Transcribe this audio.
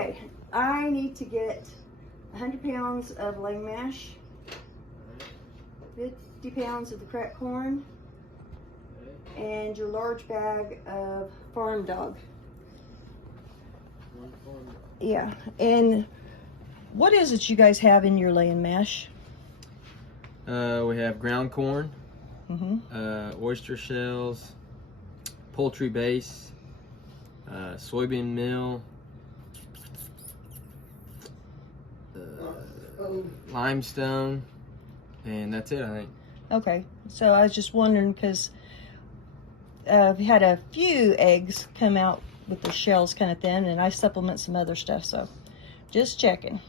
Okay, I need to get 100 pounds of laying mash, 50 pounds of the cracked corn, and your large bag of farm dog. One farm dog. Yeah, and what is it you guys have in your laying mash? We have ground corn, Mm-hmm. oyster shells, poultry base, soybean meal, limestone, and that's it, I think. Okay, so I was just wondering because I've had a few eggs come out with the shells kind of thin, and I supplement some other stuff, so just checking.